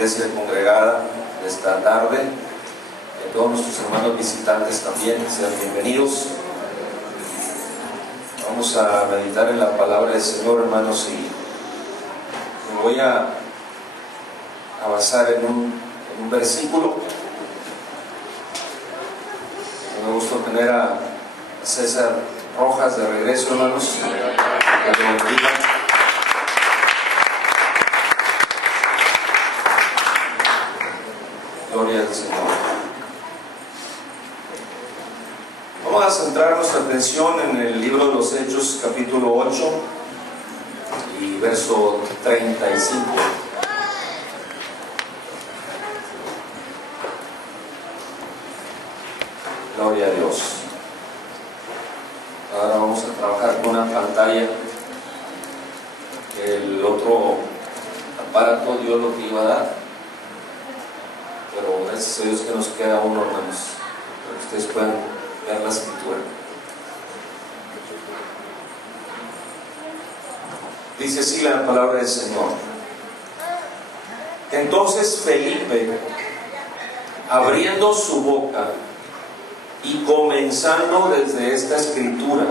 iglesia congregada esta tarde, y a todos nuestros hermanos visitantes también, sean bienvenidos. Vamos a meditar en la palabra del Señor, hermanos, y me voy a basar en un versículo. Me gusta tener a César Rojas de regreso, hermanos. Que lo bendiga. Gloria al Señor. Vamos a centrar nuestra atención en el libro de los Hechos, capítulo 8 y verso 35. Gloria a Dios. Ahora vamos a trabajar con una pantalla. El otro aparato Dios lo que iba a dar, pero gracias a Dios que nos queda uno, hermanos, para que ustedes puedan ver la escritura. Dice así la palabra del Señor. Entonces Felipe, abriendo su boca y comenzando desde esta escritura,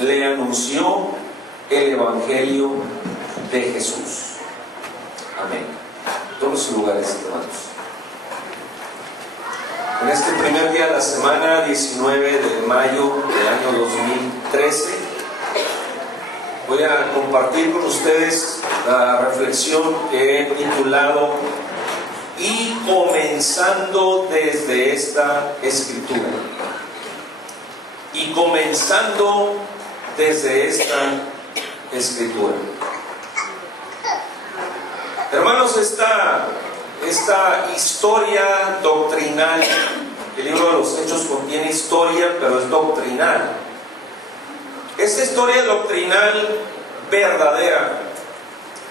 le anunció el Evangelio de Jesús. Amén. Todos sus lugares, hermanos. En este primer día de la semana, 19 de mayo del año 2013, voy a compartir con ustedes la reflexión que he titulado "Y comenzando desde esta escritura". Y comenzando desde esta escritura. Hermanos, esta historia doctrinal, el libro de los Hechos contiene historia, pero es doctrinal. Esta historia doctrinal verdadera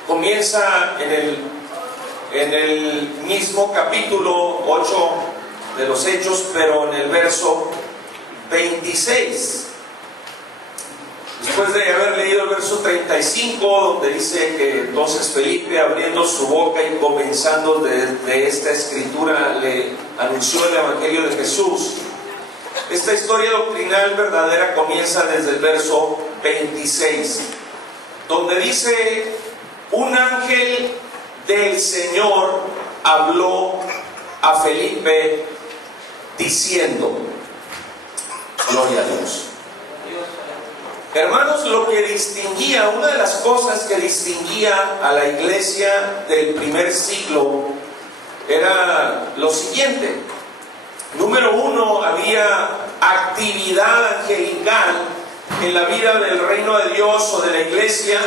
comienza en el mismo capítulo 8 de los Hechos, pero en el verso 26. Después de haber leído el verso 35, donde dice que entonces Felipe, abriendo su boca y comenzando de esta escritura, le anunció el Evangelio de Jesús. Esta historia doctrinal verdadera comienza desde el verso 26, donde dice: un ángel del Señor habló a Felipe diciendo. Gloria a Dios. Hermanos, lo que distinguía, una de las cosas que distinguía a la iglesia del primer siglo era lo siguiente. Número uno, había actividad angelical en la vida del reino de Dios o de la iglesia.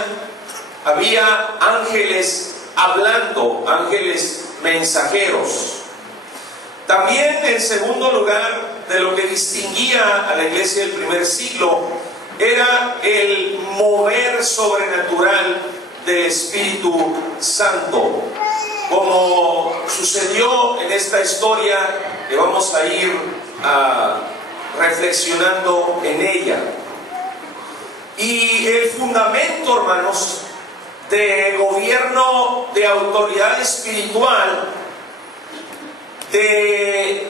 Había ángeles hablando, ángeles mensajeros. También, en segundo lugar, de lo que distinguía a la iglesia del primer siglo era el mover sobrenatural del Espíritu Santo, como sucedió en esta historia que vamos a ir reflexionando en ella. Y el fundamento, hermanos, de gobierno, de autoridad espiritual de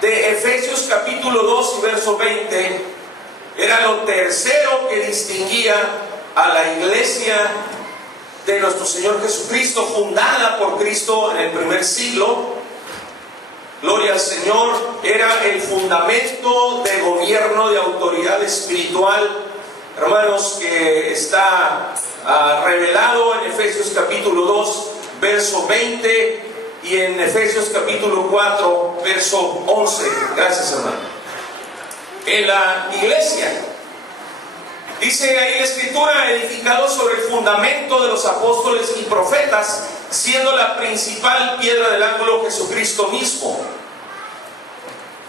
Efesios capítulo 2 y verso 20 era lo tercero que distinguía a la iglesia de nuestro Señor Jesucristo, fundada por Cristo en el primer siglo. Gloria al Señor. Era el fundamento de gobierno, de autoridad espiritual, hermanos, que está revelado en Efesios capítulo 2 verso 20 y en Efesios capítulo 4 verso 11. Gracias, hermano. En la iglesia dice ahí la escritura: edificado sobre el fundamento de los apóstoles y profetas, siendo la principal piedra del ángulo Jesucristo mismo.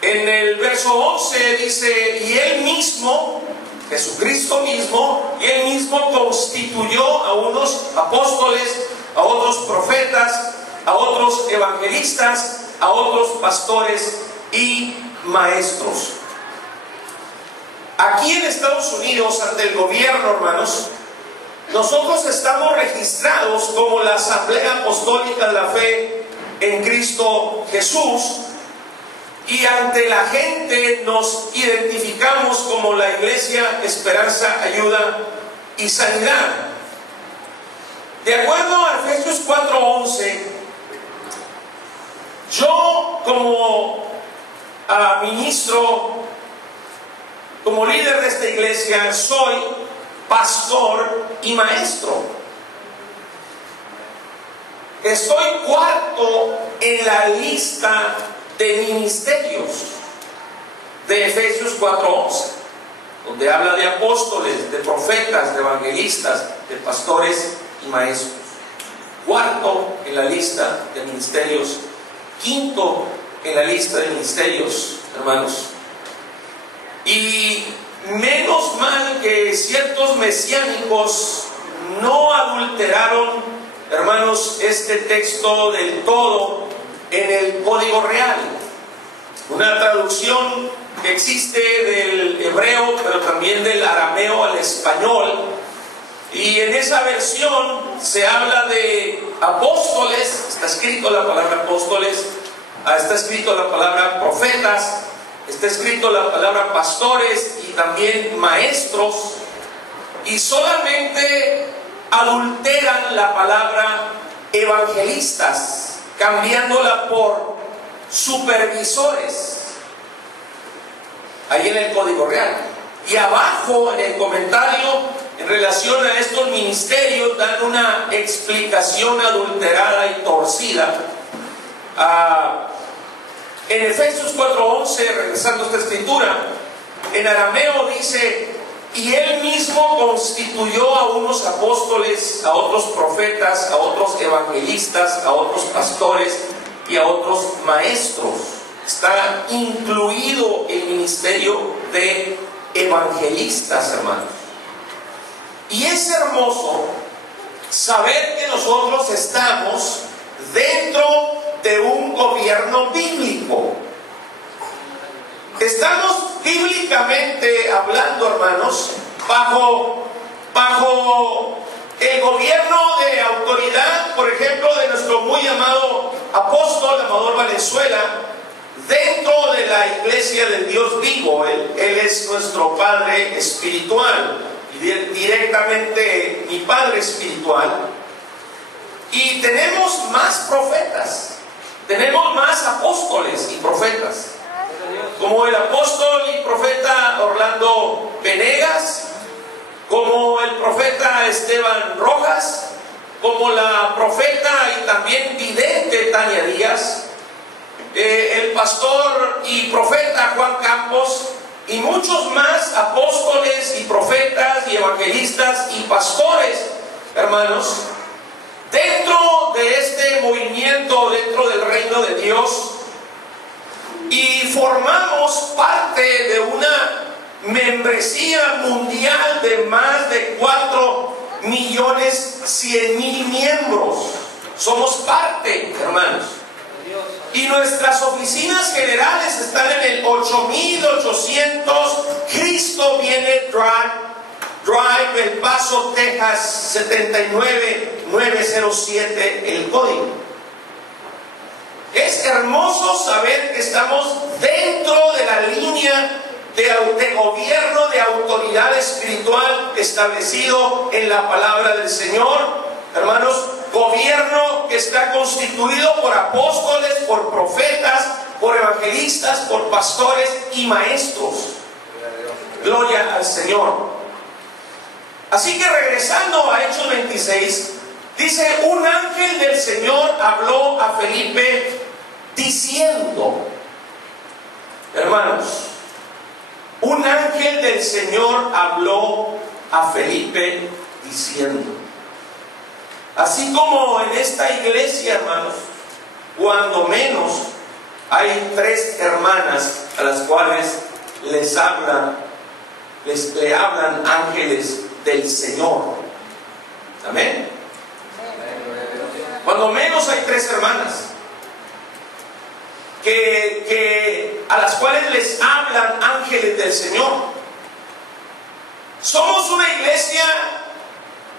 En el verso 11 dice: y él mismo, Jesucristo mismo, y él mismo constituyó a unos apóstoles, a otros profetas, a otros evangelistas, a otros pastores y maestros. Aquí en Estados Unidos, ante el gobierno, hermanos, nosotros estamos registrados como la Asamblea Apostólica de la Fe en Cristo Jesús, y ante la gente nos identificamos como la Iglesia Esperanza, Ayuda y Sanidad. De acuerdo a Efesios 4:11, yo como ministro, como líder de esta iglesia, soy pastor y maestro. Estoy cuarto en la lista de ministerios de Efesios 4:11, donde habla de apóstoles, de profetas, de evangelistas, de pastores y maestros. Cuarto en la lista de ministerios, quinto en la lista de ministerios, hermanos. Y menos mal que ciertos mesiánicos no adulteraron, hermanos, este texto del todo en el Código Real. Una traducción que existe del hebreo, pero también del arameo al español. Y en esa versión se habla de apóstoles, está escrito la palabra apóstoles, está escrito la palabra profetas, está escrito la palabra pastores y también maestros, y solamente adulteran la palabra evangelistas, cambiándola por supervisores, ahí en el Código Real. Y abajo en el comentario en relación a estos ministerios dan una explicación adulterada y torcida. En Efesios 4:11, regresando a esta escritura, en arameo dice: y él mismo constituyó a unos apóstoles, a otros profetas, a otros evangelistas, a otros pastores y a otros maestros. Está incluido el ministerio de evangelistas, hermanos. Y es hermoso saber que nosotros estamos dentro de un gobierno bíblico. Estamos bíblicamente hablando, hermanos, bajo el gobierno de autoridad, por ejemplo, de nuestro muy amado apóstol Amador Valenzuela, dentro de la iglesia del Dios vivo. Él es nuestro Padre espiritual, directamente mi Padre espiritual. Y tenemos más profetas, tenemos más apóstoles y profetas, como el apóstol y profeta Orlando Venegas, como el profeta Esteban Rojas, como la profeta y también vidente Tania Díaz, el pastor y profeta Juan Campos, y muchos más apóstoles y profetas y evangelistas y pastores, hermanos, dentro de este movimiento, dentro del reino de Dios. Y formamos parte de una membresía mundial de más de 4.100.000 miembros. Somos parte, hermanos. Y nuestras oficinas generales están en el 8800 Cristo Viene Drive, El Paso, Texas 79907, el código. Es hermoso saber que estamos dentro de la línea de gobierno, de autoridad espiritual establecido en la palabra del Señor, hermanos. Gobierno que está constituido por apóstoles, por profetas, por evangelistas, por pastores y maestros. Gloria al Señor. Así que regresando a Hechos 26, dice: un ángel del Señor habló a Felipe diciendo, hermanos, un ángel del Señor habló a Felipe diciendo. Así como en esta iglesia, hermanos, cuando menos hay 3 hermanas a las cuales le hablan ángeles del Señor. Amén. Cuando menos hay 3 hermanas a las cuales les hablan ángeles del Señor. Somos una iglesia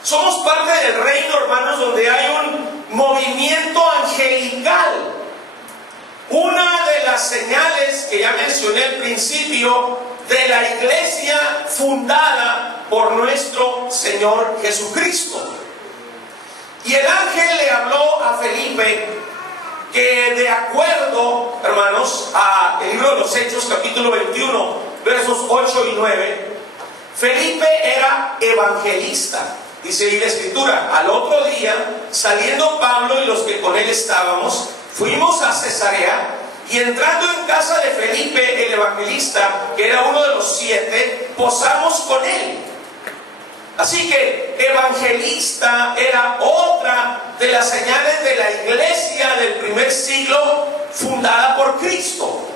Somos parte del reino, hermanos, donde hay un movimiento angelical. Una de las señales que ya mencioné al principio de la iglesia fundada por nuestro Señor Jesucristo. Y el ángel le habló a Felipe que, de acuerdo, hermanos, a el libro de los Hechos, capítulo 21, versos 8 y 9, Felipe era evangelista. Dice ahí la escritura: al otro día, saliendo Pablo y los que con él estábamos, fuimos a Cesarea, y entrando en casa de Felipe el evangelista, que era uno de los 7, posamos con él. Así que evangelista era otra de las señales de la iglesia del primer siglo fundada por Cristo.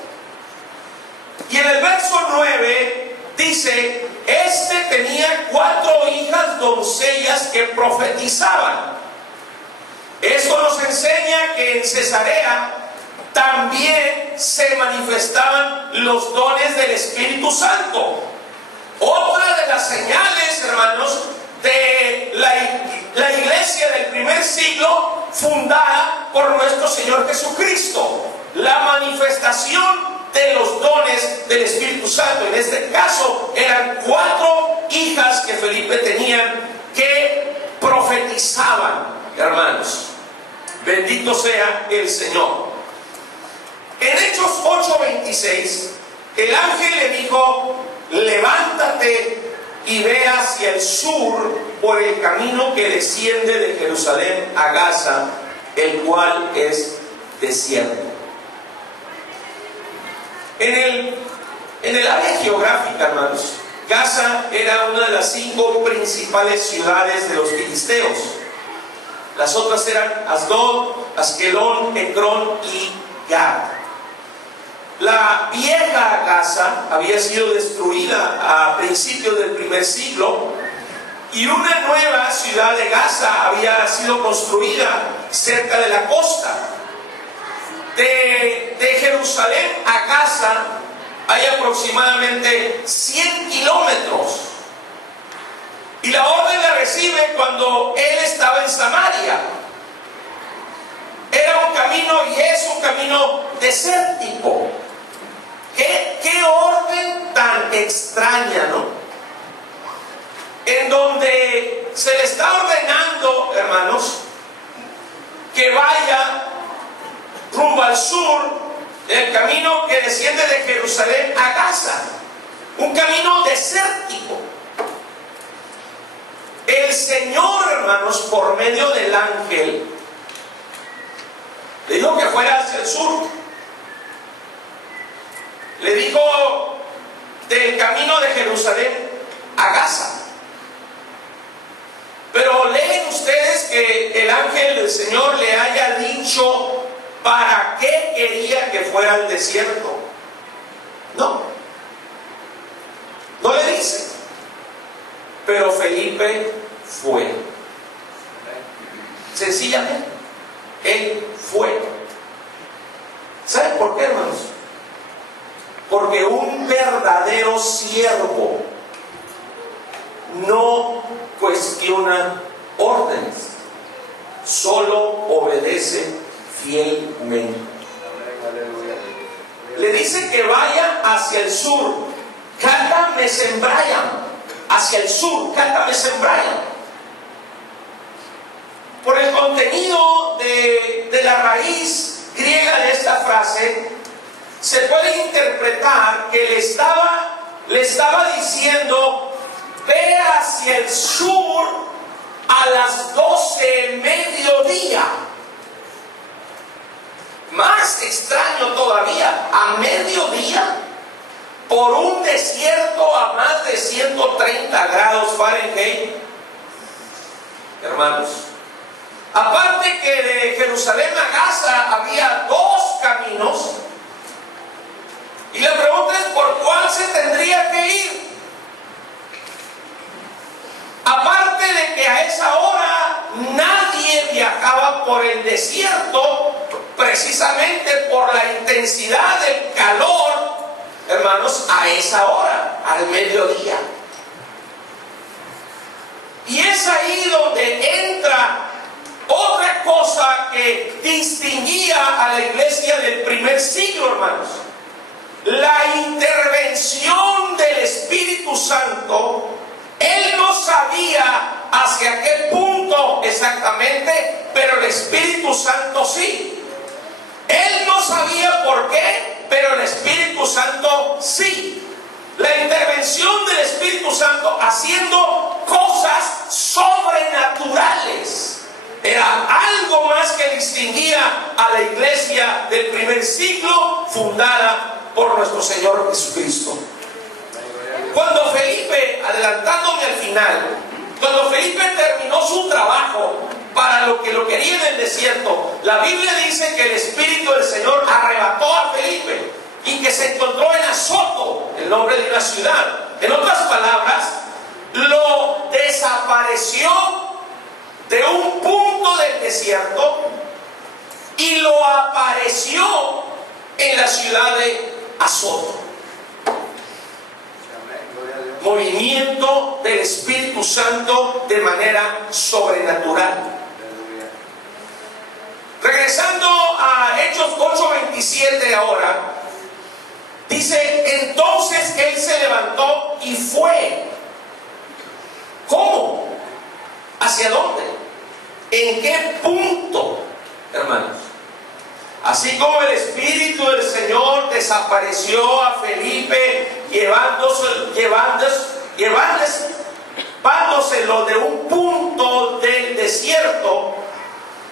Y en el verso 9 dice: este tenía 4 hijas doncellas que profetizaban. Esto nos enseña que en Cesarea también se manifestaban los dones del Espíritu Santo. Otra de las señales, hermanos, de la iglesia del primer siglo fundada por nuestro Señor Jesucristo, la manifestación de los dones del Espíritu Santo. En este caso eran 4 hijas que Felipe tenía que profetizaban, hermanos. Bendito sea el Señor. En Hechos 8:26, el ángel le dijo: levántate y ve hacia el sur por el camino que desciende de Jerusalén a Gaza, el cual es desierto. En el área geográfica, hermanos, Gaza era una de las 5 principales ciudades de los filisteos. Las otras eran Asdod, Askelón, Ecrón y Gat. La vieja Gaza había sido destruida a principios del primer siglo, y una nueva ciudad de Gaza había sido construida cerca de la costa. De Jerusalén a Gaza hay aproximadamente 100 kilómetros. Y la orden la recibe cuando él estaba en Samaria. Era un camino, y es un camino desértico. ¿Qué orden tan extraña, ¿no? En donde se le está ordenando, hermanos, que vaya rumbo al sur, el camino que desciende de Jerusalén a Gaza, un camino desértico. El Señor, hermanos, por medio del ángel, le dijo que fuera hacia el sur. Le dijo del camino de Jerusalén a Gaza. Pero leen ustedes que el ángel del Señor le haya dicho para qué quería que fuera al desierto. No le dice. Pero Felipe fue. Sencillamente, él fue. ¿Saben por qué, hermanos? Porque un verdadero siervo no cuestiona órdenes, solo obedece fielmente. Le dice que vaya hacia el sur, Cata Mesembrayam, hacia el sur, Cata Mesembrayam. Por el contenido de la raíz griega de esta frase, se puede interpretar que le estaba diciendo: ve hacia el sur a las 12 del mediodía. Más extraño todavía, a mediodía, por un desierto a más de 130 grados Fahrenheit. Hermanos, aparte que de Jerusalén a Gaza había 2 caminos, y la pregunta es: ¿por cuál se tendría que ir? Aparte de que a esa hora nadie viajaba por el desierto, precisamente por la intensidad del calor, hermanos, a esa hora, al mediodía. Y es ahí donde entra otra cosa que distinguía a la iglesia del primer siglo, hermanos. La intervención del Espíritu Santo. Él no sabía hacia qué punto exactamente, pero el Espíritu Santo sí. Él no sabía por qué, pero el Espíritu Santo sí. La intervención del Espíritu Santo haciendo cosas sobrenaturales era algo más que distinguía a la iglesia del primer siglo fundada por nuestro Señor Jesucristo. Cuando Felipe, adelantándome al final, cuando Felipe terminó su trabajo para lo que lo quería en el desierto, la Biblia dice que el Espíritu del Señor arrebató a Felipe y que se encontró en Azoto, el nombre de una ciudad. En otras palabras, lo desapareció de un punto del desierto y lo apareció en la ciudad de Azoto. Movimiento del Espíritu Santo de manera sobrenatural. Regresando a Hechos 8:27 ahora, dice: entonces él se levantó y fue. ¿Cómo? ¿Hacia dónde? ¿En qué punto, hermanos? Así como el Espíritu del Señor desapareció a Felipe, llevándoselo de un punto del desierto,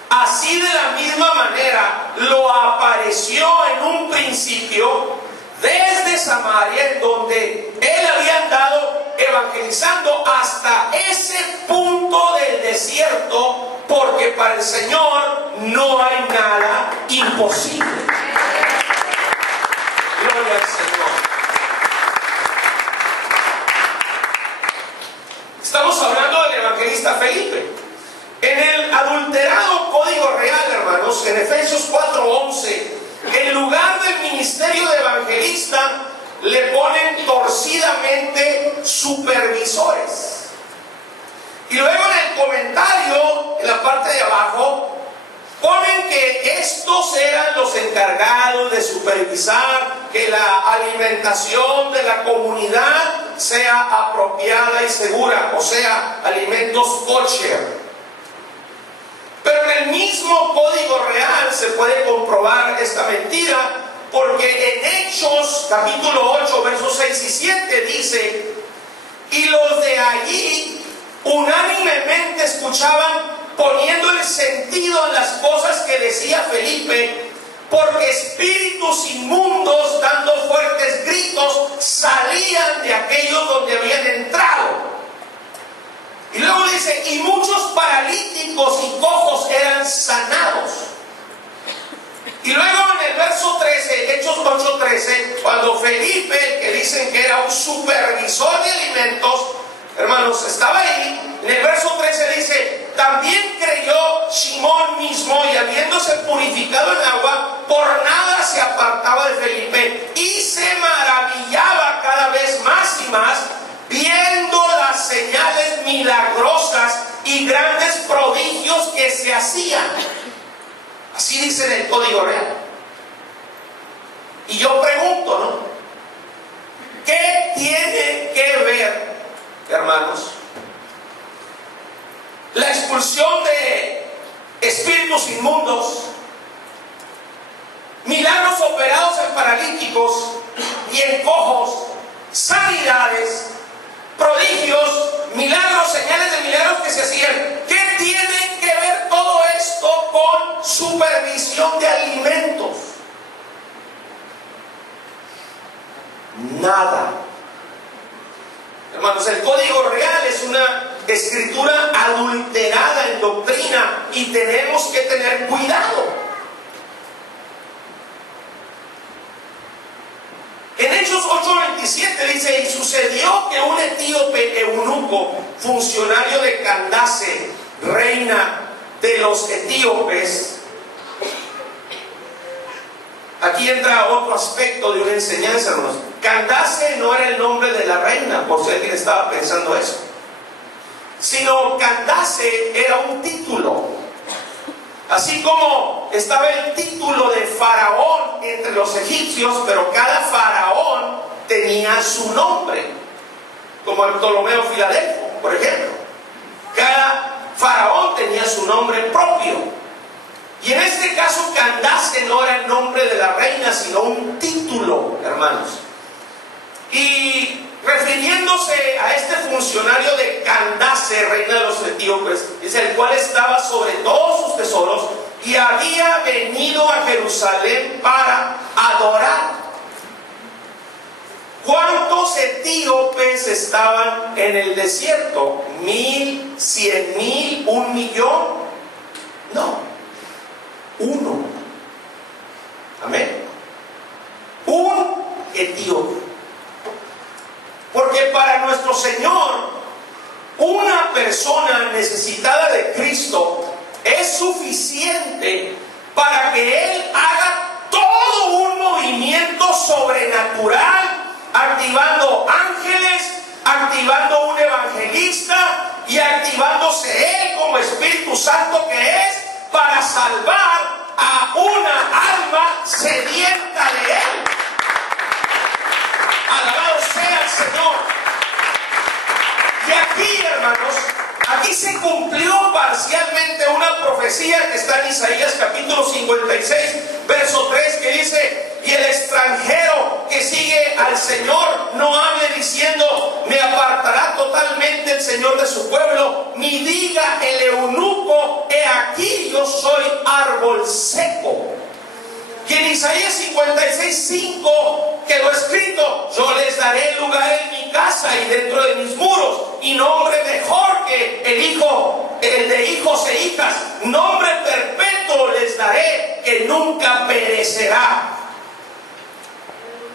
así de la misma manera lo apareció en un principio desde Samaria, en donde él había andado evangelizando hasta ese punto del desierto, porque para el Señor no hay nada imposible. Gloria al Señor. Estamos hablando del evangelista Felipe. En el adulterado Código Real, hermanos, en Efesios 4:11, en lugar del ministerio de evangelista, le ponen torcidamente supervisores. Y luego en el comentario, en la parte de abajo, ponen que estos eran los encargados de supervisar que la alimentación de la comunidad sea apropiada y segura, o sea, alimentos kosher. Pero en el mismo Código Real se puede comprobar esta mentira, porque en Hechos capítulo 8 versos 6 y 7 dice: y los de allí unánimemente escuchaban, poniendo el sentido en las cosas que decía Felipe, porque espíritus inmundos, dando fuertes gritos, salían de aquellos donde habían entrado. Y luego dice: y muchos paralíticos y cojos eran sanados. Y luego en el verso 13, Hechos 8:13, cuando Felipe, que dicen que era un supervisor de alimentos, hermanos, estaba ahí, en el verso 13 dice: también creyó Simón mismo, y habiéndose purificado en agua, por nada se apartaba de Felipe, y se maravillaba cada vez más y más, viendo las señales milagrosas y grandes prodigios que se hacían. Así dice en el Código Real. Y yo pregunto, ¿no? ¿Qué tiene que ver, hermanos, la expulsión de espíritus inmundos, milagros operados en paralíticos y en cojos, sanidades, prodigios, milagros, señales de milagros que se hacían? ¿Qué tiene que ver todo esto con supervisión de alimentos? Nada. Hermanos, el Código Real es una escritura adulterada en doctrina y tenemos que tener cuidado. En Hechos 8:27 dice: y sucedió que un etíope eunuco, funcionario de Candace, reina de los etíopes. Aquí entra otro aspecto de una enseñanza, hermanos. Candace no era el nombre de la reina, por si alguien estaba pensando eso, sino Candace era un título. Así como estaba el título de faraón entre los egipcios, pero cada faraón tenía su nombre, como el Ptolomeo Filadelfo, por ejemplo. Cada faraón tenía su nombre propio. Y en este caso Candace no era el nombre de la reina, sino un título, hermanos. Y refiriéndose a este funcionario de Candace, reina de los etíopes, dice, el cual estaba sobre todos sus tesoros y había venido a Jerusalén para adorar. ¿Cuántos etíopes estaban en el desierto? ¿1,000, 100,000, 1,000,000? No, uno. Amén. Un etíope. Porque para nuestro Señor, una persona necesitada de Cristo es suficiente para que Él haga todo un movimiento sobrenatural, activando ángeles, activando un evangelista y activándose Él como Espíritu Santo que es para salvar a una alma sedienta de Él. Alabado sea el Señor. Y aquí, hermanos, aquí se cumplió parcialmente una profecía que está en Isaías capítulo 56, verso 3, que dice: y el extranjero que sigue al Señor no hable diciendo, me apartará totalmente el Señor de su pueblo, ni diga el eunuco, he aquí yo soy árbol seco. Que en Isaías 56:5 quedó escrito: yo les daré lugar en mi casa y dentro de mis muros, y nombre mejor que el de hijos e hijas, nombre perpetuo les daré que nunca perecerá.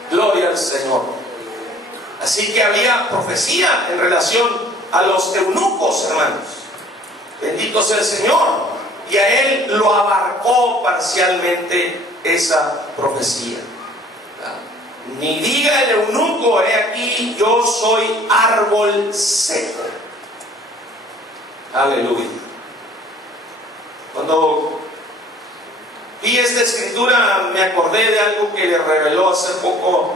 Gloria al Señor. Así que había profecía en relación a los eunucos, hermanos. Bendito sea el Señor. Y a él lo abarcó parcialmente esa profecía. Ni diga el eunuco, he aquí yo soy árbol seco. Aleluya. Cuando vi esta escritura me acordé de algo que le reveló hace poco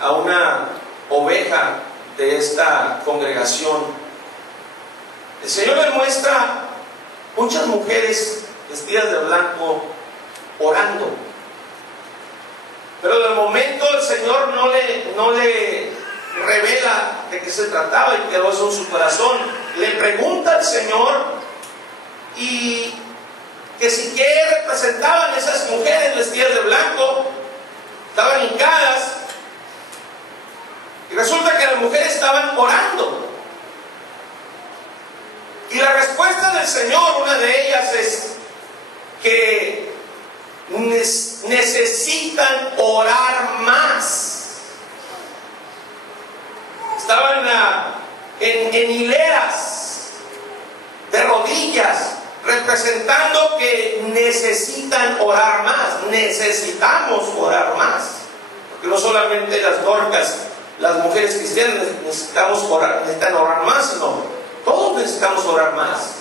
a una oveja de esta congregación. El Señor le muestra muchas mujeres vestidas de blanco orando, pero de momento el Señor no le revela de qué se trataba y quedó eso en su corazón. Le pregunta al Señor y que si qué representaban esas mujeres vestidas de blanco. Estaban hincadas y resulta que las mujeres estaban orando. Y la respuesta del Señor, una de ellas, es que necesitan orar más. Estaban en hileras de rodillas, representando que necesitan orar más. Necesitamos orar más, porque no solamente las dorcas, las mujeres cristianas necesitan orar más, sino todos necesitamos orar más.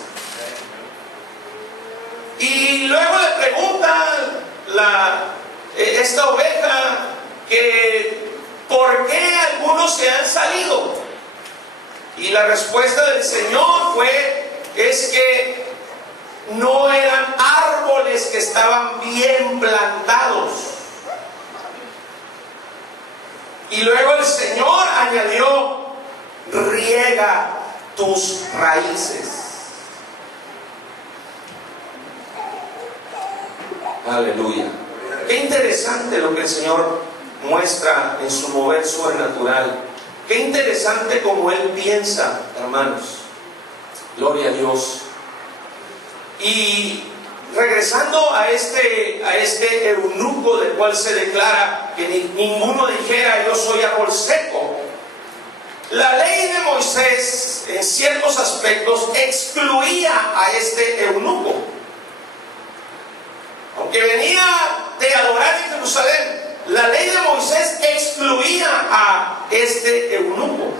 Y luego le pregunta esta oveja que por qué algunos se han salido. Y la respuesta del Señor es que no eran árboles que estaban bien plantados. Y luego el Señor añadió: riega tus raíces. Aleluya. Qué interesante lo que el Señor muestra en su mover sobrenatural. Qué interesante como Él piensa, hermanos. Gloria a Dios. Y regresando a este eunuco del cual se declara que ninguno dijera yo soy árbol seco. La ley de Moisés en ciertos aspectos excluía a este eunuco. Aunque venía de adorar en Jerusalén, la ley de Moisés excluía a este eunuco.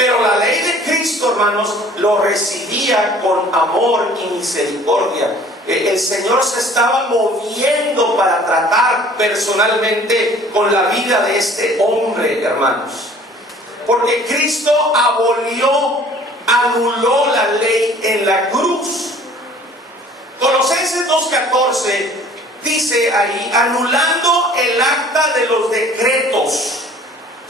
Pero la ley de Cristo, hermanos, lo recibía con amor y misericordia. El Señor se estaba moviendo para tratar personalmente con la vida de este hombre, hermanos. Porque Cristo anuló la ley en la cruz. Colosenses 2:14 dice ahí, anulando el acta de los decretos.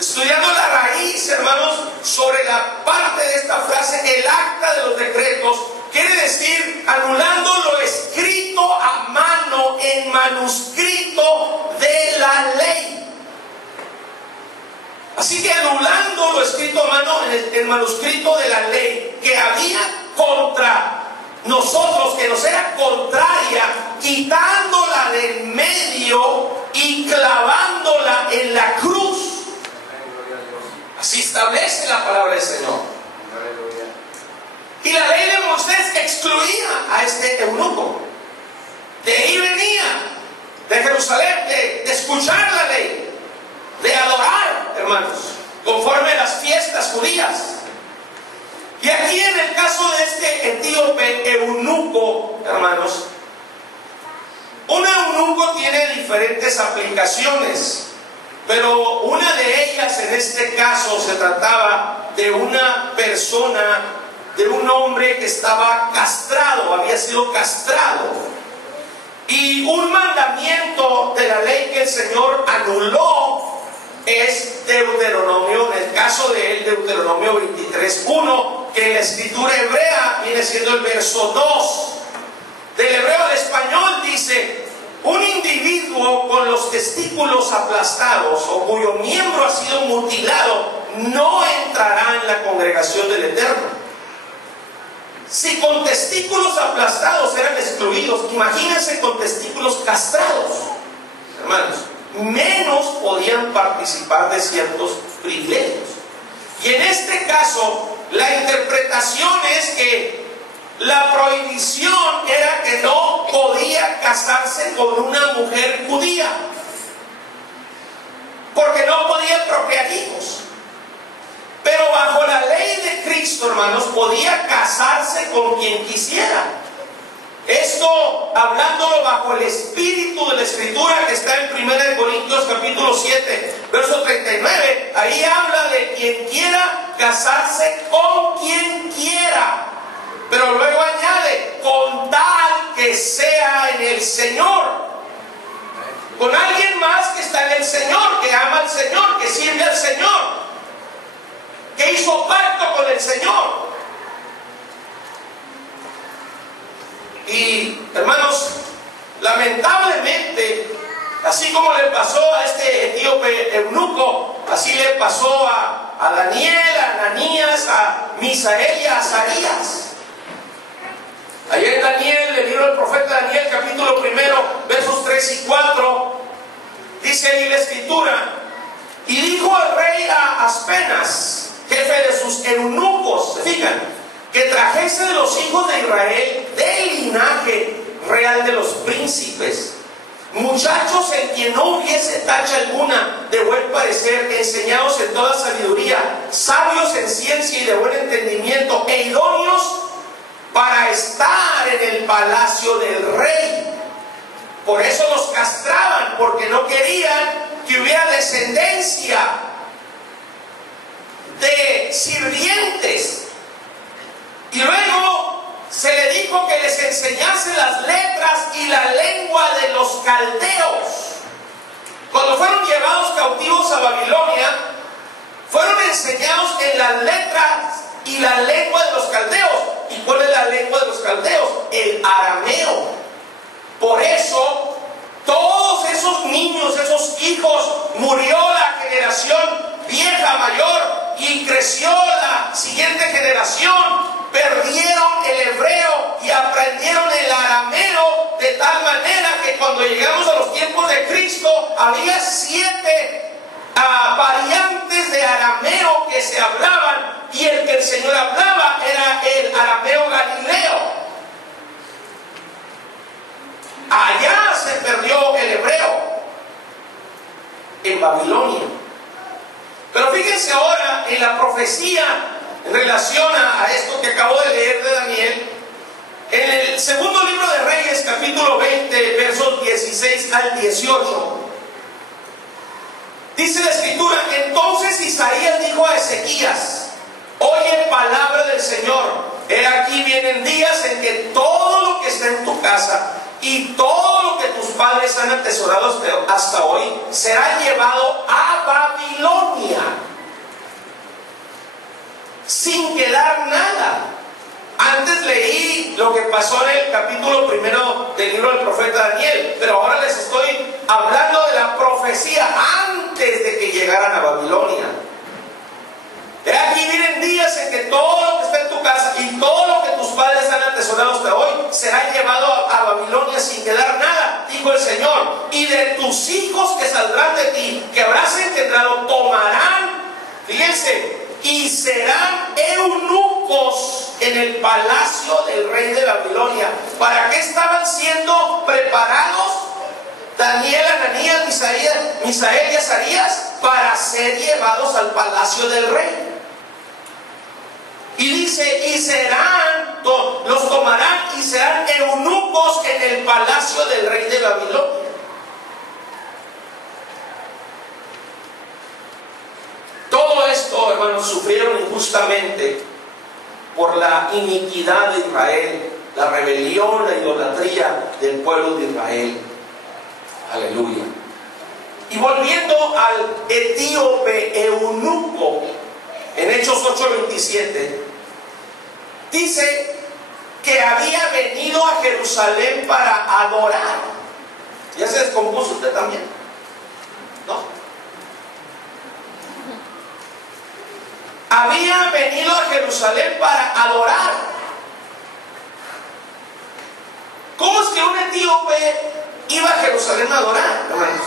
Estudiando la raíz, hermanos, sobre la parte de esta frase, el acta de los decretos, quiere decir anulando lo escrito a mano en manuscrito de la ley. Así que anulando lo escrito a mano en el manuscrito de la ley que había contra nosotros, que nos era contraria, quitándola de en medio y clavándola en la cruz. Así establece la palabra del Señor. Y la ley de Moisés excluía a este eunuco. De ahí venía, de Jerusalén, de escuchar la ley, de adorar, hermanos, conforme a las fiestas judías. Y aquí en el caso de este etíope eunuco, hermanos, un eunuco tiene diferentes aplicaciones. Pero una de ellas en este caso se trataba de una persona, de un hombre que estaba castrado, había sido castrado. Y un mandamiento de la ley que el Señor anuló es Deuteronomio, en el caso de él, Deuteronomio 23:1, que en la escritura hebrea viene siendo el verso 2. Del hebreo al español dice: un individuo con los testículos aplastados o cuyo miembro ha sido mutilado no entrará en la congregación del Eterno. Si con testículos aplastados eran excluidos, imagínense con testículos castrados, hermanos, menos podían participar de ciertos privilegios. Y en este caso, la interpretación es que la prohibición era que no podía casarse con una mujer judía, porque no podía procrear hijos. Pero bajo la ley de Cristo, hermanos, podía casarse con quien quisiera. Esto hablándolo bajo el espíritu de la escritura que está en 1 Corintios capítulo 7, verso 39. Ahí habla de quien quiera casarse con quien quiera. Pero luego añade, con tal que sea en el Señor. Con alguien más que está en el Señor, que ama al Señor, que sirve al Señor, que hizo pacto con el Señor. Y, hermanos, lamentablemente, así como le pasó a este etíope eunuco, así le pasó a Daniel, a Ananías, a Misael y a Azarías. Ayer en Daniel, el libro del profeta Daniel, capítulo 1, versos 3 y 4, dice ahí la escritura: y dijo al rey a Aspenas, jefe de sus eunucos, ¿se fijan?, que trajese de los hijos de Israel, del linaje real de los príncipes, muchachos en quien no hubiese tacha alguna, de buen parecer, enseñados en toda sabiduría, sabios en ciencia y de buen entendimiento, e idóneos para estar en el palacio del rey. Por eso los castraban, porque no querían que hubiera descendencia de sirvientes. Y luego se le dijo que les enseñase las letras y la lengua de los caldeos. Cuando fueron llevados cautivos a Babilonia, fueron enseñados en las letras y la lengua de los caldeos. ¿Y cuál es la lengua de los caldeos? El arameo. Por eso, todos esos niños, esos hijos, murió la generación vieja, mayor, y creció la siguiente generación. Perdieron el hebreo y aprendieron el arameo, de tal manera que cuando llegamos a los tiempos de Cristo, había 7 variantes de arameo que se hablaban, y el que el Señor hablaba era el arameo galileo. Allá se perdió el hebreo, en Babilonia. Pero fíjense ahora en la profecía en relación a esto que acabo de leer de Daniel. En el segundo libro de Reyes, capítulo 20, versos 16 al 18, dice la escritura: entonces Isaías dijo a Ezequías: oye palabra del Señor, he aquí vienen días en que todo lo que está en tu casa y todo lo que tus padres han atesorado hasta hoy será llevado a Babilonia, sin quedar nada. Antes leí lo que pasó en el capítulo primero del libro del profeta Daniel, pero ahora les estoy hablando de la profecía antes de que llegaran a Babilonia. He aquí vienen días en que todo lo que está en tu casa y todo lo que tus padres han atesorado hasta hoy será llevado a Babilonia sin quedar nada, dijo el Señor. Y de tus hijos que saldrán de ti, que habrás engendrado, tomarán, fíjense, y serán eunucos en el palacio del rey de Babilonia. ¿Para qué estaban siendo preparados Daniel, Ananías, Misael y Azarías? Para ser llevados al palacio del rey. Y dice: y serán, los tomarán y serán eunucos en el palacio del rey de Babilonia. Todo esto, hermanos, sufrieron injustamente por la iniquidad de Israel, la rebelión, la idolatría del pueblo de Israel. Aleluya. Y volviendo al etíope eunuco, en Hechos 8:27, dice que había venido a Jerusalén para adorar. ¿Ya se descompuso usted también? ¿No? Había venido a Jerusalén para adorar. ¿Cómo es que un etíope iba a Jerusalén a adorar, hermanos?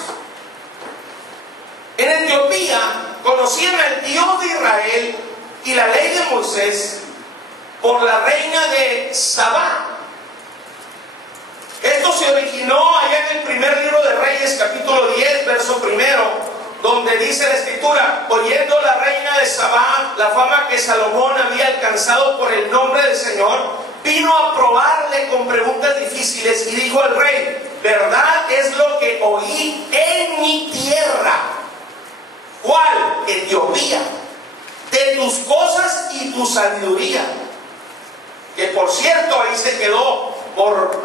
En Etiopía conocían al Dios de Israel y la ley de Moisés por la reina de Sabá. Esto se originó allá en el primer libro de Reyes, capítulo 10, verso 1, donde dice la escritura: oyendo la reina de Sabá la fama que Salomón había alcanzado por el nombre del Señor, vino a probarle con preguntas difíciles y dijo al rey: verdad es lo que oí en mi tierra. ¿Cuál? Etiopía, de tus cosas y tu sabiduría. Que por cierto ahí se quedó por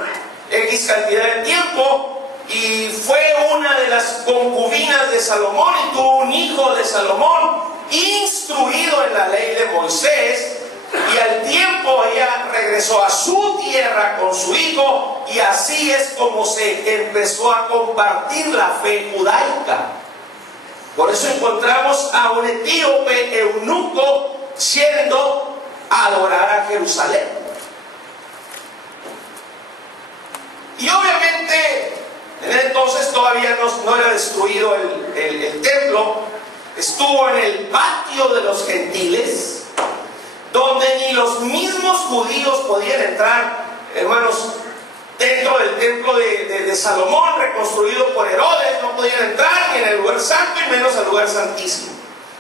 X cantidad de tiempo, y fue una de las concubinas de Salomón, y tuvo un hijo de Salomón, instruido en la ley de Moisés, y al tiempo ella regresó a su tierra con su hijo, y así es como se empezó a compartir la fe judaica. Por eso encontramos a un etíope eunuco siendo a adorar a Jerusalén. Y obviamente en ese entonces todavía no era destruido el templo. Estuvo en el patio de los gentiles, donde ni los mismos judíos podían entrar, hermanos. Dentro del templo de Salomón, reconstruido por Herodes, no podían entrar ni en el lugar santo y menos al lugar santísimo.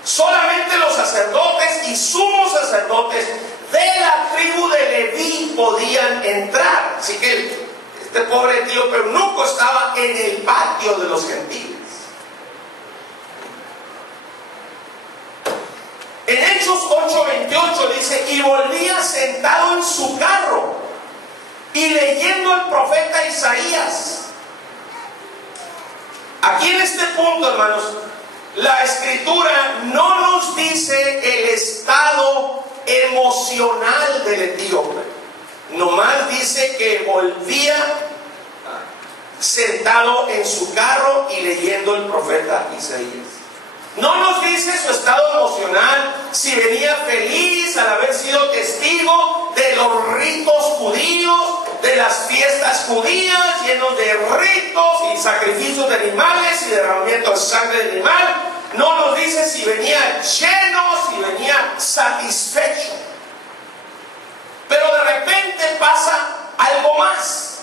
Solamente los sacerdotes y sumos sacerdotes de la tribu de Leví podían entrar. Así que este pobre etíope eunuco estaba en el patio de los gentiles. En Hechos 8:28 dice: y volvía sentado en su carro y leyendo el profeta Isaías. Aquí en este punto, hermanos, la escritura no nos dice el estado emocional del etíope. Nomás dice que volvía sentado en su carro y leyendo el profeta Isaías. No nos dice su estado emocional, si venía feliz al haber sido testigo de los ritos judíos, de las fiestas judías, llenos de ritos y sacrificios de animales y derramamiento de sangre de animal. No nos dice si venía lleno, si venía satisfecho. Pero de repente pasa algo más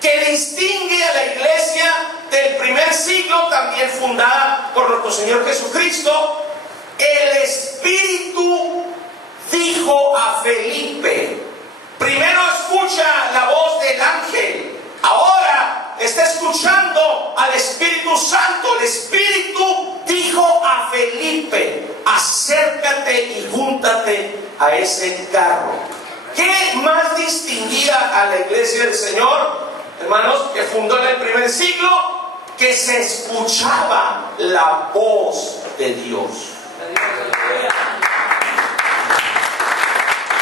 que distingue a la iglesia del primer siglo, también fundada por nuestro Señor Jesucristo. El espíritu dijo a Felipe. Primero escucha la voz del ángel, ahora está escuchando al Espíritu Santo. El Espíritu dijo a Felipe: acércate y júntate a ese carro. ¿Qué más distinguía a la iglesia del Señor, hermanos, que fundó en el primer siglo? Que se escuchaba la voz de Dios.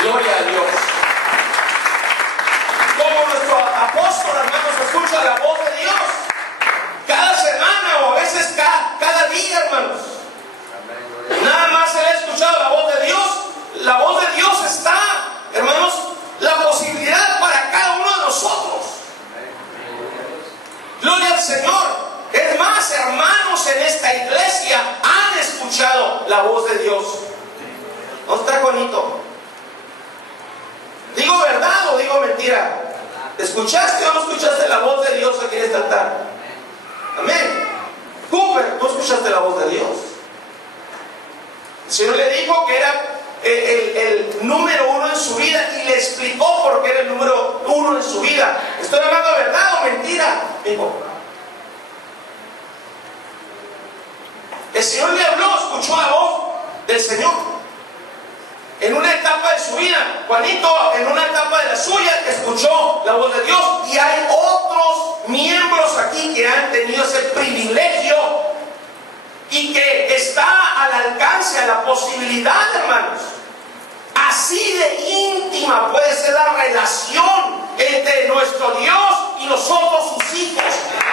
Gloria a Dios. Como nuestro apóstol, hermanos, escucha la voz de Dios cada semana o a veces cada día, hermanos. Nada más él ha escuchado la voz de Dios. La voz de Dios está, hermanos, la posibilidad para cada uno de nosotros. Gloria al Señor. Es más, hermanos, en esta iglesia han escuchado la voz de Dios. ¿No está bonito? ¿Digo verdad o digo mentira? ¿Escuchaste o no escuchaste la voz de Dios aquí en este altar? Amén. Cooper, ¿tú escuchaste la voz de Dios? El Señor le dijo que era el número uno en su vida y le explicó por qué era el número uno en su vida. ¿Estoy hablando de verdad o mentira? Dijo. El Señor le habló, escuchó la voz del Señor en una etapa de su vida. Juanito, en una etapa de la suya, escuchó la voz de Dios. Y hay otros miembros aquí que han tenido ese privilegio y que está al alcance, a la posibilidad, hermanos. Así de íntima puede ser la relación entre nuestro Dios y nosotros, sus hijos.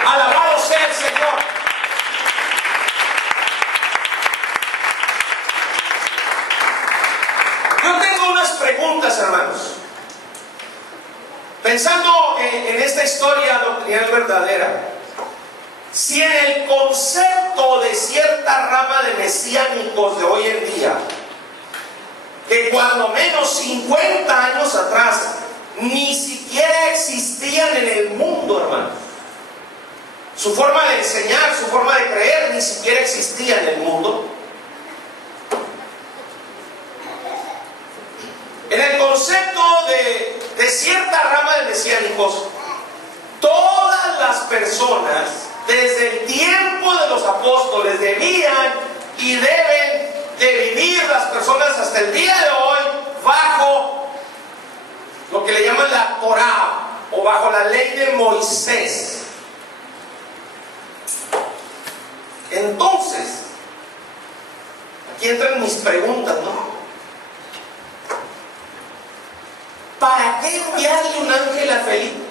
Alabado sea el Señor. Yo tengo unas preguntas, hermanos. Pensando en esta historia doctrinal verdadera, si en el concepto de cierta rama de mesiánicos de hoy en día, que cuando menos 50 años atrás ni siquiera existían en el mundo, hermanos, su forma de enseñar, su forma de creer ni siquiera existía en el mundo. En el concepto de cierta rama de mesiánicos, todas las personas desde el tiempo de los apóstoles debían y deben de vivir, las personas hasta el día de hoy, bajo lo que le llaman la Torá o bajo la ley de Moisés. Entonces, aquí entran mis preguntas, ¿no? ¿Para qué enviarle un ángel a Felipe?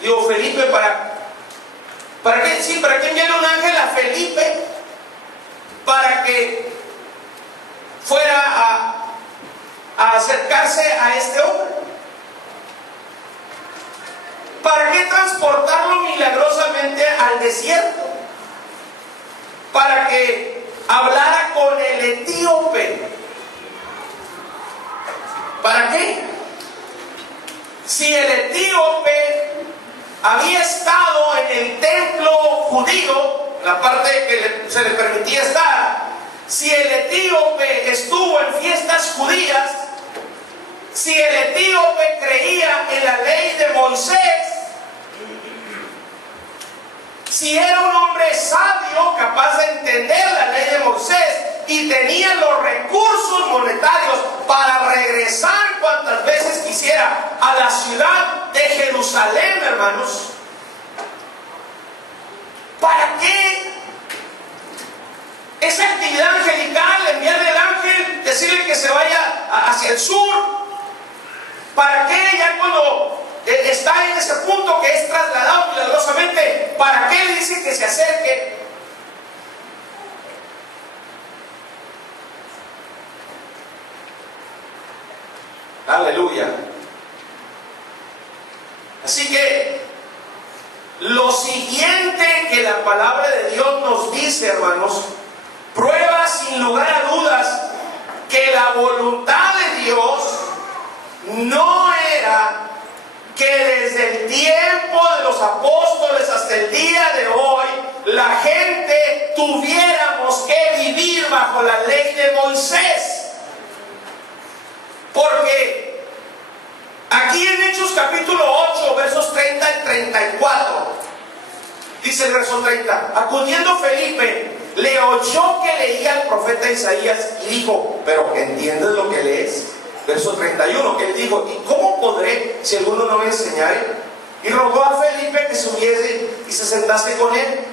Digo, Felipe, ¿para qué? Sí, ¿para qué enviarle un ángel a Felipe? Para que fuera a acercarse a este hombre. ¿Para qué transportarlo milagrosamente al desierto? Para que hablara con el etíope. ¿Para qué? Si el etíope había estado en el templo judío, la parte que se le permitía estar, si el etíope estuvo en fiestas judías, si el etíope creía en la ley de Moisés, si era un hombre sabio, capaz de entender la ley de Moisés y tenía los recursos monetarios para regresar cuantas veces quisiera a la ciudad de Jerusalén, hermanos, ¿para qué esa actividad angelical, enviarle al ángel, decirle que se vaya hacia el sur? ¿Para qué ya cuando está en ese punto que es trasladado milagrosamente, para qué le dice que se acerque? Aleluya. Así que lo siguiente que la palabra de Dios nos dice, hermanos, prueba sin lugar a dudas que la voluntad de Dios no era que desde el tiempo de los apóstoles hasta el día de hoy la gente tuviéramos que vivir bajo la ley de Moisés. Porque aquí en Hechos capítulo 8, versos 30 al 34, dice el verso 30, acudiendo Felipe, le oyó que leía el profeta Isaías y dijo, pero ¿entiendes lo que lees? Verso 31, él dijo, ¿y cómo podré si alguno no me enseñare? Y rogó a Felipe que subiese y se sentase con él.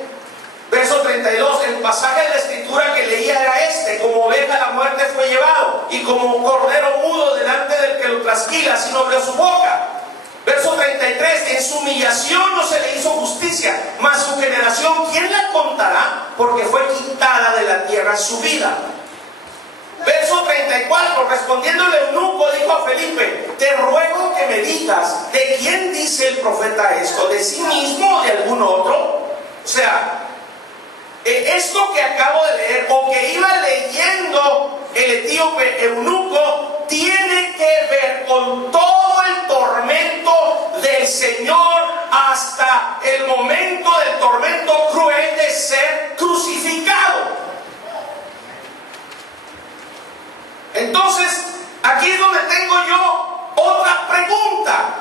Verso 32, el pasaje de la escritura que leía era este: como oveja a la muerte fue llevado, y como cordero mudo delante del que lo trasquila, así no abrió su boca. Verso 33, en su humillación no se le hizo justicia, mas su generación, ¿quién la contará? Porque fue quitada de la tierra su vida. Verso 34, respondiendo el eunuco, dijo a Felipe, te ruego que me digas, ¿de quién dice el profeta esto? ¿De sí mismo o de algún otro? O sea, esto que acabo de leer, o que iba leyendo el etíope eunuco, tiene que ver con todo el tormento del Señor hasta el momento del tormento cruel de ser crucificado. Entonces, aquí es donde tengo yo otra pregunta.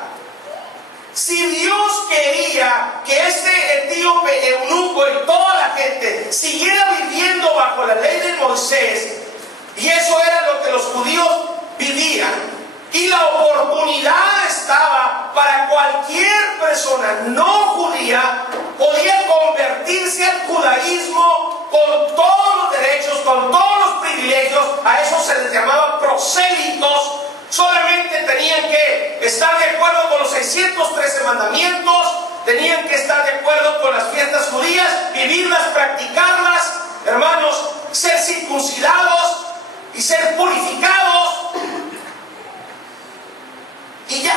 Si Dios quería que este etíope eunuco y toda la gente siguiera viviendo bajo la ley de Moisés, y eso era lo que los judíos vivían, y la oportunidad estaba para cualquier persona no judía, podía convertirse al judaísmo con todos los derechos, con todos los privilegios. A eso se les llamaba prosélitos. Solamente tenían que estar de acuerdo con los 613 mandamientos, tenían que estar de acuerdo con las fiestas judías, vivirlas, practicarlas, hermanos, ser circuncidados y ser purificados. Y ya,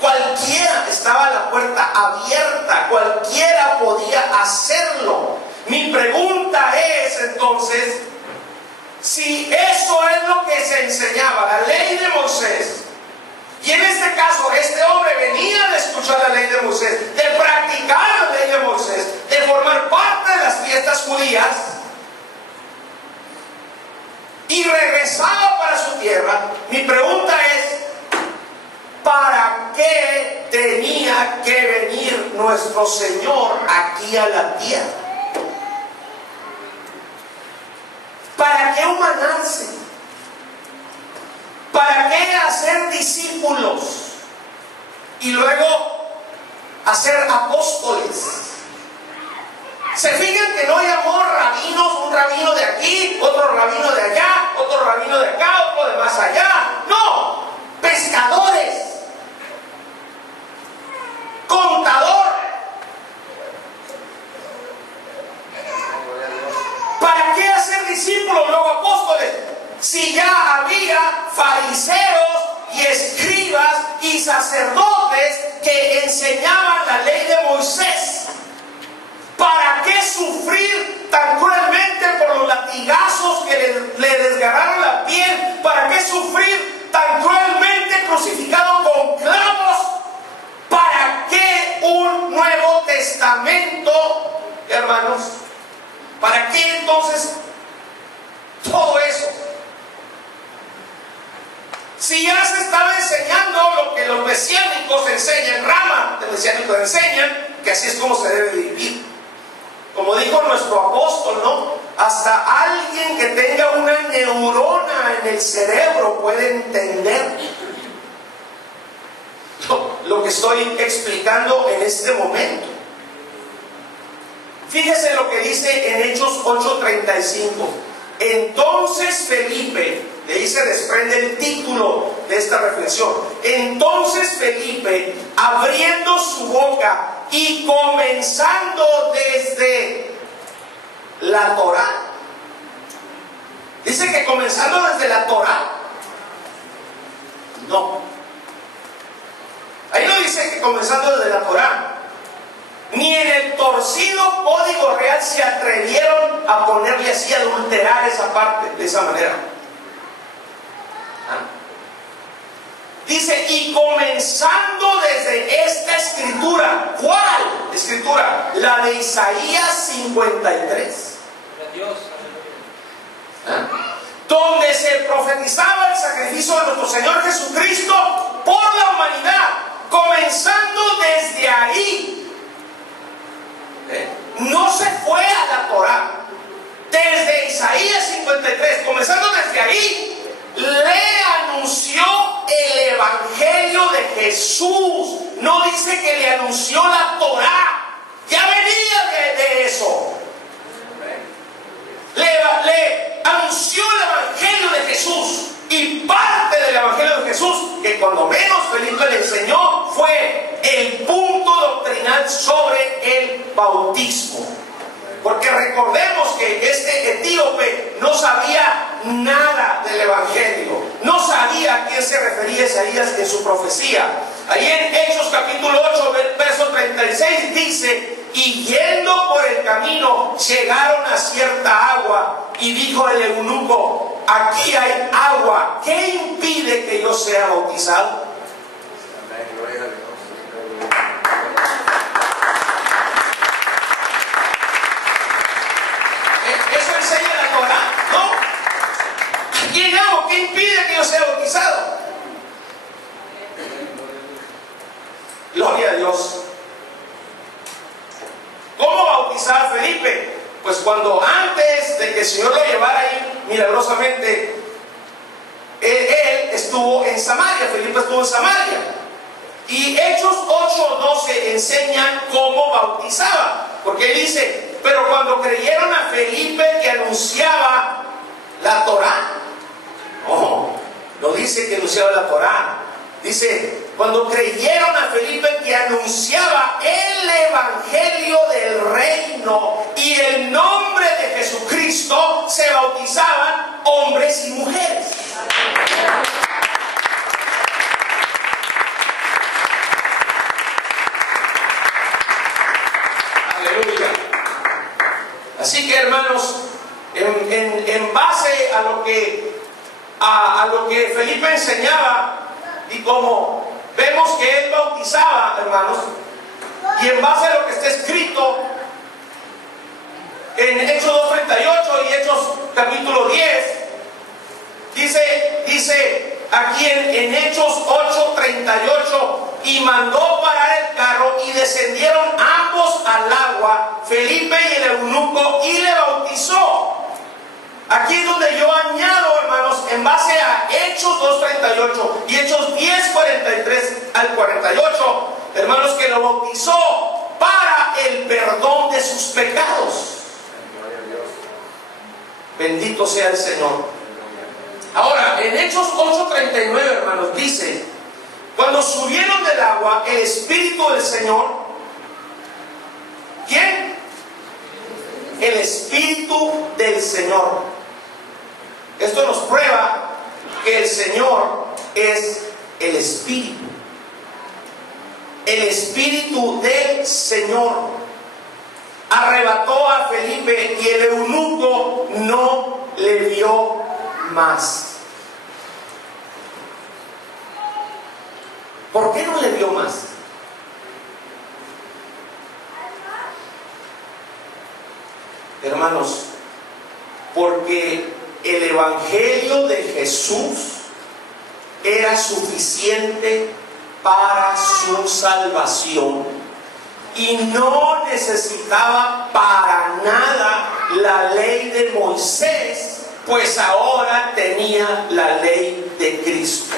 cualquiera, estaba la puerta abierta, cualquiera podía hacerlo. Mi pregunta es entonces, si eso es lo que se enseñaba, la ley de Moisés, y en este caso este hombre venía de escuchar la ley de Moisés, de practicar la ley de Moisés, de formar parte de las fiestas judías, y regresaba para su tierra, mi pregunta es, ¿para qué tenía que venir nuestro Señor aquí a la tierra? ¿Para qué humanarse? ¿Para qué hacer discípulos? Y luego hacer apóstoles. ¿Se fijan que no llamó rabinos? Un rabino de aquí, otro rabino de allá, otro rabino de acá, otro de más allá. No, pescadores, contador. ¿Para qué hacer discípulos, luego apóstoles? Si ya había fariseos y escribas y sacerdotes que enseñaban la ley de Moisés. ¿Para qué sufrir tan cruelmente por los latigazos que le desgarraron la piel? ¿Para qué sufrir tan cruelmente crucificado con clavos? ¿Para qué un Nuevo Testamento, hermanos? ¿Para qué entonces todo eso? Si ya se estaba enseñando lo que los mesiánicos enseñan, rama de mesiánicos enseñan, que así es como se debe vivir. Como dijo nuestro apóstol, ¿no? Hasta alguien que tenga una neurona en el cerebro puede entender lo que estoy explicando en este momento. Fíjese lo que dice en Hechos 8:35. Entonces Felipe, de ahí se desprende el título de esta reflexión. Entonces Felipe, abriendo su boca y comenzando desde la Torá. Dice que comenzando desde la Torá. No. Ahí no dice que comenzando desde la Torá. Ni en el torcido código real se atrevieron a ponerle así, a adulterar esa parte de esa manera. Dice, y comenzando desde esta escritura. ¿Cuál escritura? La de Isaías 53. Donde se se profetizaba el sacrificio de nuestro Señor Jesucristo por la humanidad, comenzando desde ahí. No se fue a la Torá. Desde Isaías 53, comenzando desde ahí, le anunció el Evangelio de Jesús. No dice que le anunció la Torá. Ya venía de eso. Le anunció el Evangelio de Jesús. Y parte del Evangelio de Jesús, que cuando menos Felipe le enseñó, fue el punto doctrinal sobre el bautismo. Porque recordemos que este etíope no sabía nada del Evangelio. No sabía a quién se refería Isaías en su profecía. Ahí en Hechos capítulo 8, verso 36 dice: y yendo por el camino llegaron a cierta agua, y dijo el eunuco: aquí hay agua, ¿qué impide que yo sea bautizado? ¿Eso enseña la Torá? No. Aquí hay agua, ¿qué impide que yo sea bautizado? Gloria a Dios. ¿Cómo bautizar a Felipe? Pues cuando antes de que el Señor lo llevara ahí milagrosamente, él estuvo en Samaria. Felipe estuvo en Samaria. Y Hechos 8:12 enseñan cómo bautizaba. Porque él dice: pero cuando creyeron a Felipe que anunciaba la Torá. No dice que anunciaba la Torá. Dice: cuando creyeron a Felipe que anunciaba el Evangelio del reino y el nombre de Jesucristo, se bautizaban hombres y mujeres. Aleluya. Así que, hermanos, en base a lo que Felipe enseñaba, y como vemos que él bautizaba, hermanos, y en base a lo que está escrito en Hechos 2:38 y Hechos capítulo 10, dice aquí en Hechos 8:38: y mandó parar el carro y descendieron ambos al agua, Felipe y el eunuco, y le bautizó. Aquí es donde yo añado, hermanos, en base a Hechos 2:38 y Hechos 10:43 al 48, hermanos, que lo bautizó para el perdón de sus pecados. Bendito sea el Señor. Ahora, en Hechos 8:39, hermanos, dice: cuando subieron del agua, el Espíritu del Señor, ¿quién? El Espíritu del Señor. Esto nos prueba que el Señor es el Espíritu. El Espíritu del Señor arrebató a Felipe y el eunuco no le vio más. ¿Por qué no le vio más? Hermanos, porque el Evangelio de Jesús era suficiente para su salvación y no necesitaba para nada la ley de Moisés, pues ahora tenía la ley de Cristo.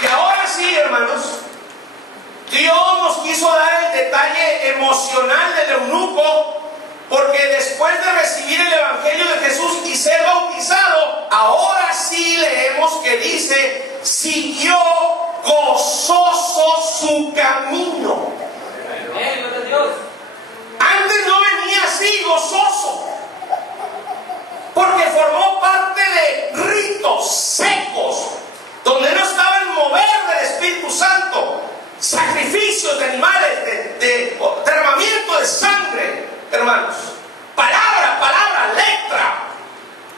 Y ahora sí, hermanos, Dios nos quiso dar el detalle emocional del eunuco, porque después de recibir el Evangelio de Jesús y ser bautizado, ahora sí leemos que dice: siguió gozoso su camino. Antes no venía así gozoso, porque formó parte de ritos secos, donde no estaba el mover del Espíritu Santo, sacrificios de animales, de derramamiento de sangre, hermanos. Palabra, letra,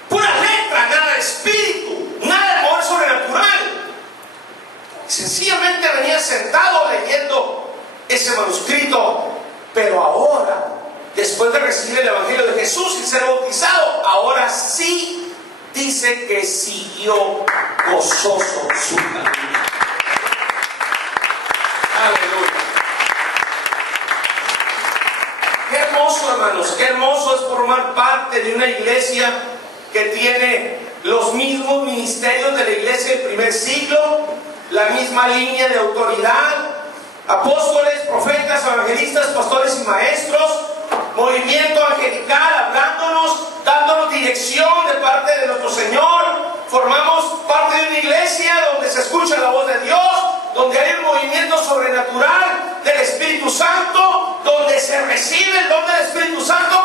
pura letra, nada de espíritu, nada de mover sobrenatural. Sencillamente venía sentado leyendo ese manuscrito después de recibir el Evangelio de Jesús y ser bautizado, ahora sí dice que siguió gozoso su camino. Aleluya. Qué hermoso, hermanos, qué hermoso es formar parte de una iglesia que tiene los mismos ministerios de la iglesia del primer siglo, la misma línea de autoridad, apóstoles, profetas, evangelistas, pastores y maestros, movimiento angelical, hablándonos, dándonos dirección de parte de nuestro Señor. Formamos parte de una iglesia donde se escucha la voz de Dios, donde hay un movimiento sobrenatural del Espíritu Santo, donde se recibe el don del Espíritu Santo